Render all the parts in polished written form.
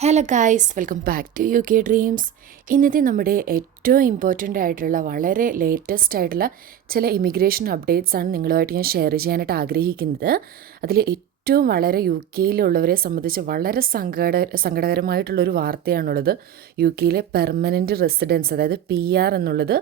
Hello guys, welcome back to U K dreams. ഇന്നത്തെ നമ്മുടെ ഏറ്റവും ഇമ്പോർട്ടൻ്റ് ആയിട്ടുള്ള വളരെ ലേറ്റസ്റ്റ് ആയിട്ടുള്ള ചില ഇമിഗ്രേഷൻ അപ്ഡേറ്റ്സ് ആണ് നിങ്ങളുമായിട്ട് ഞാൻ ഷെയർ ചെയ്യാനായിട്ട് ആഗ്രഹിക്കുന്നത്. അതിൽ ഏറ്റവും വളരെ യു കെയിലുള്ളവരെ സംബന്ധിച്ച് വളരെ സങ്കടകരമായിട്ടുള്ളൊരു വാർത്തയാണുള്ളത്. യു കെയിലെ പെർമനൻറ്റ് റെസിഡൻസ്, അതായത് PR എന്നുള്ളത്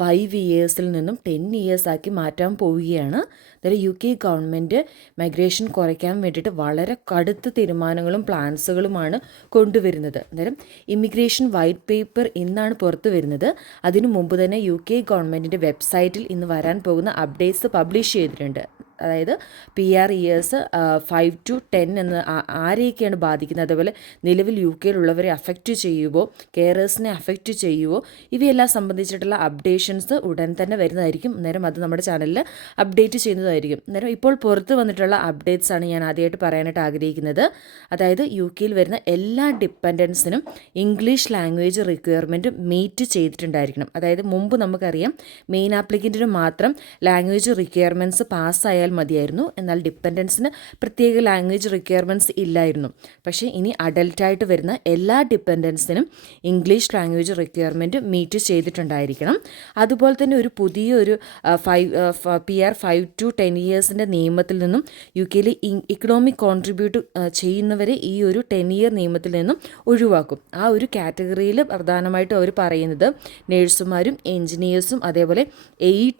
5 ഇയേഴ്സിൽ നിന്നും 10 ഇയേഴ്സ് ആക്കി മാറ്റാൻ പോവുകയാണ്. അതായത് യു കെ ഗവൺമെൻറ് മൈഗ്രേഷൻ കുറയ്ക്കാൻ വേണ്ടിയിട്ട് വളരെ കടുത്ത തീരുമാനങ്ങളും പ്ലാൻസുകളുമാണ് കൊണ്ടുവരുന്നത്. അന്നേരം ഇമിഗ്രേഷൻ വൈറ്റ് പേപ്പർ ഇന്നാണ് പുറത്തു വരുന്നത്. അതിനു മുമ്പ് തന്നെ യു കെ ഗവൺമെൻറ്റിൻ്റെ വെബ്സൈറ്റിൽ ഇന്ന് വരാൻ പോകുന്ന അപ്ഡേറ്റ്സ് പബ്ലിഷ് ചെയ്തിട്ടുണ്ട്. അതായത് PR ഇയേഴ്സ് 5 to 10 എന്ന് ആരെയൊക്കെയാണ് ബാധിക്കുന്നത്, അതുപോലെ നിലവിൽ യു കെയിലുള്ളവരെ അഫക്റ്റ് ചെയ്യുമോ, കെയറേഴ്സിനെ അഫക്റ്റ് ചെയ്യുമോ, ഇവയെല്ലാം സംബന്ധിച്ചിട്ടുള്ള അപ്ഡേഷൻസ് ഉടൻ തന്നെ വരുന്നതായിരിക്കും. അന്നേരം അത് നമ്മുടെ ചാനലിൽ അപ്ഡേറ്റ് ചെയ്യുന്നതായിരിക്കും. അന്നേരം ഇപ്പോൾ പുറത്ത് വന്നിട്ടുള്ള അപ്ഡേറ്റ്സ് ആണ് ഞാൻ ആദ്യമായിട്ട് പറയാനായിട്ട് ആഗ്രഹിക്കുന്നത്. അതായത് യു കെയിൽ വരുന്ന എല്ലാ ഡിപ്പെൻഡൻസിനും ഇംഗ്ലീഷ് ലാംഗ്വേജ് റിക്വയർമെൻറ്റ് മീറ്റ് ചെയ്തിട്ടുണ്ടായിരിക്കണം. അതായത് മുമ്പ് നമുക്കറിയാം മെയിൻ ആപ്ലിക്കൻറ്റിന് മാത്രം ലാംഗ്വേജ് റിക്വയർമെൻറ്റ്സ് പാസ്സായാൽ മതിയായിരുന്നു, എന്നാൽ ഡിപ്പെൻഡൻസിന് പ്രത്യേക ലാംഗ്വേജ് റിക്വയർമെൻറ്റ്സ് ഇല്ലായിരുന്നു. പക്ഷേ ഇനി അഡൽട്ടായിട്ട് വരുന്ന എല്ലാ ഡിപ്പെൻഡൻസിനും ഇംഗ്ലീഷ് ലാംഗ്വേജ് റിക്വയർമെൻറ്റ് മീറ്റ് ചെയ്തിട്ടുണ്ടായിരിക്കണം. അതുപോലെ തന്നെ ഒരു പുതിയൊരു PR 5 to 10 ഇയേഴ്സിൻ്റെ നിയമത്തിൽ നിന്നും യു കെയിൽ ഇക്കണോമിക് കോൺട്രിബ്യൂട്ട് ചെയ്യുന്നവരെ ഈ ഒരു 10 ഇയർ നിയമത്തിൽ നിന്നും ഒഴിവാക്കും. ആ ഒരു കാറ്റഗറിയിൽ പ്രധാനമായിട്ടും അവർ പറയുന്നത് നേഴ്സുമാരും എൻജിനീയേഴ്സും അതേപോലെ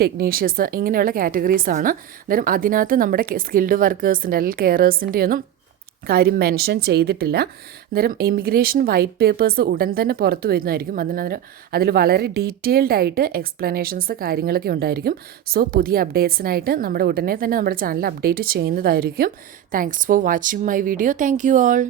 ടെക്നീഷ്യൻസ് ഇങ്ങനെയുള്ള കാറ്റഗറീസാണ്. അന്നേരം അതിനകത്ത് നമ്മുടെ സ്കിൽഡ് വർക്കേഴ്സിൻ്റെ അല്ലെങ്കിൽ കെയറേഴ്സിൻ്റെ ഒന്നും കാര്യം മെൻഷൻ ചെയ്തിട്ടില്ല. അന്നേരം ഇമിഗ്രേഷൻ വൈറ്റ് പേപ്പേഴ്സ് ഉടൻ തന്നെ പുറത്തു വരുന്നതായിരിക്കും. അതിൽ വളരെ ഡീറ്റെയിൽഡ് ആയിട്ട് എക്സ്പ്ലനേഷൻസ് കാര്യങ്ങളൊക്കെ ഉണ്ടായിരിക്കും. സോ പുതിയ അപ്ഡേറ്റ്സിനായിട്ട് ഉടനെ തന്നെ നമ്മുടെ ചാനൽ അപ്ഡേറ്റ് ചെയ്യുന്നതായിരിക്കും. Thanks for watching my video. Thank you all.